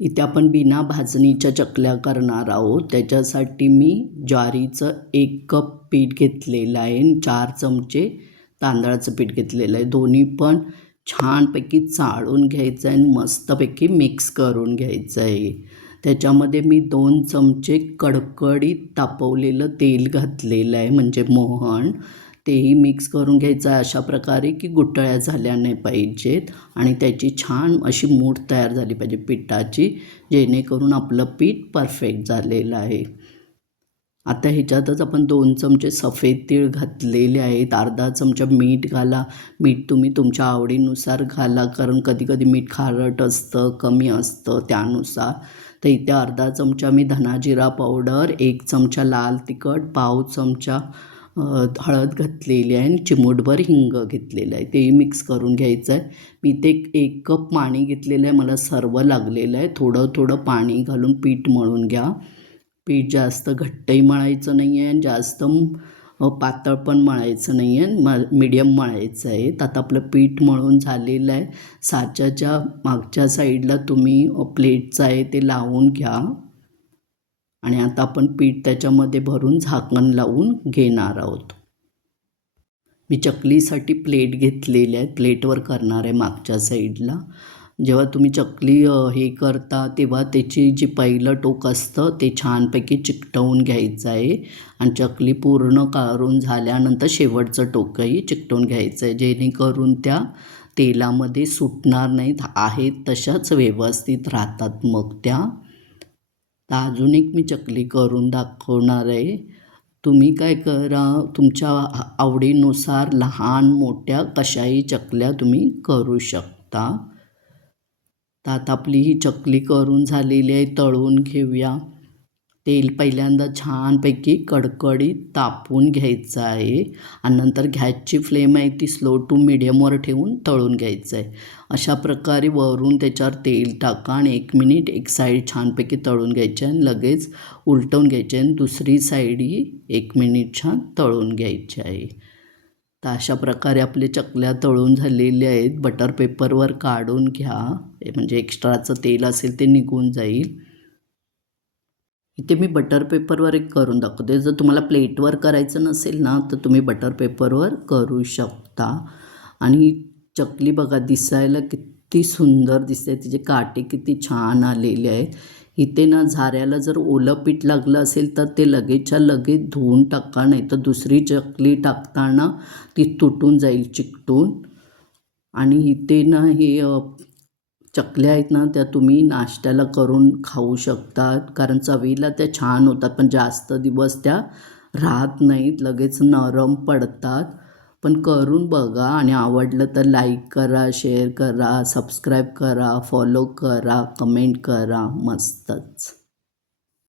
इथे आपण बिना भाजणीच्या चकल्या करणार आहोत। त्याच्यासाठी मी ज्वारीचं 1 कप पीठ घेतलेलं आहे, 4 चमचे तांदळाचं पीठ घेतलेलं आहे। दोन्ही पण छानपैकी चाळून घ्यायचं आहे आणि मस्तपैकी मिक्स करून घ्यायचं आहे। त्याच्यामध्ये मी 2 चमचे कडकडीत तापवलेलं तेल घातलेलं आहे, म्हणजे मोहन। तेही मिक्स करून घ्यायचं आहे अशा प्रकारे की गुठळ्या झाल्या नाही पाहिजेत आणि त्याची छान अशी मूठ तयार झाली पाहिजे पिठाची, जेणेकरून आपलं पीठ परफेक्ट झालेलं आहे। आता ह्याच्यातच आपण 2 चमचे सफेद तीळ घातलेले आहेत, अर्धा चमचा मीठ घाला। मीठ तुम्ही तुमच्या आवडीनुसार घाला, कारण कधीकधी मीठ खारट असतं, कमी असतं, त्यानुसार। तर इथे अर्धा चमचा मी धना जिरा पावडर, 1 चमचा लाल तिखट, पाव चमचा हळद घातलेली आहे आणि चिमूटभर हिंग घेतलेलं आहे, तेही मिक्स करून घ्यायचं आहे। मी ते 1 कप पाणी घेतलेलं आहे, मला सर्व लागलेलं आहे। थोडं थोडं पाणी घालून पीठ मळून घ्या। पीठ जास्त घट्टही मळायचं नाही आहे आणि जास्त पातळ पण मळायचं नाही आहे, मीडियम मळायचं आहे। तर आता आपलं पीठ मळून झालेलं आहे। साच्याच्या मागच्या साईडला तुम्ही प्लेटचं आहे ते लावून घ्या आणि आता आपण पीठ त्याच्यामध्ये भरून झाकण लावून घेणार आहोत। मी चकलीसाठी प्लेट घेतलेली आहे, प्लेटवर करणार आहे मागच्या साईडला। जेव्हा तुम्ही चकली हे करता तेव्हा त्याची जी पहिलं टोक असतं ते छानपैकी चिकटवून घ्यायचं आहे आणि चकली पूर्ण काढून झाल्यानंतर शेवटचं टोकही चिकटवून घ्यायचं आहे, जेणेकरून त्या तेलामध्ये सुटणार नाहीत, आहेत तशाच व्यवस्थित राहतात मग त्या। तर अजून एक मी चकली करून दाखवणार आहे। तुम्ही काय करा, तुमच्या आवडीनुसार लहान मोठ्या कशाही चकल्या तुम्ही करू शकता। तर आता आपली ही चकली करून झालेली आहे, तळून घेऊया। तेल पहिल्यांदा छानपैकी कडकडीत तापवून घ्यायचं आहे आणि नंतर गॅसची फ्लेम आहे ती स्लो टू मीडियमवर ठेवून तळून घ्यायचं आहे। अशा प्रकारे वरून त्याच्यावर तेल टाका आणि 1 मिनिट एक साईड छानपैकी तळून घ्यायची आणि लगेच उलटवून घ्यायची आणि दुसरी साईडही 1 मिनिट छान तळून घ्यायची आहे। तर अशा प्रकारे आपले चकल्या तळून झालेल्या आहेत। बटर पेपरवर काढून घ्या, म्हणजे एक्स्ट्राचं तेल असेल ते निघून जाईल। इथे मी बटर पेपरवर एक करून दाखवते। जर तुम्हाला प्लेटवर करायचं नसेल ना, तर तुम्ही बटर पेपरवर करू शकता। आणि चकली बघा दिसायला किती सुंदर दिसते, तिचे काटे किती छान आलेले आहेत। इथे ना झाऱ्याला जर ओलं पीठ लागलं असेल तर ते लगेचच्या लगेच धुवून टाका, नाही तर दुसरी चकली टाकताना ती तुटून जाईल चिकटून। आणि इथे ना हे चकल्या आहेत ना, त्या तुम्ही नाश्त्याला करून खाऊ शकता, कारण चवीला त्या छान होतात, पण जास्त दिवस त्या राहत नाहीत, लगेच नरम पडतात। पण करून बघा आणि आवडलं तर लाईक करा, शेअर करा, सबस्क्राईब करा, फॉलो करा, कमेंट करा, मस्तच।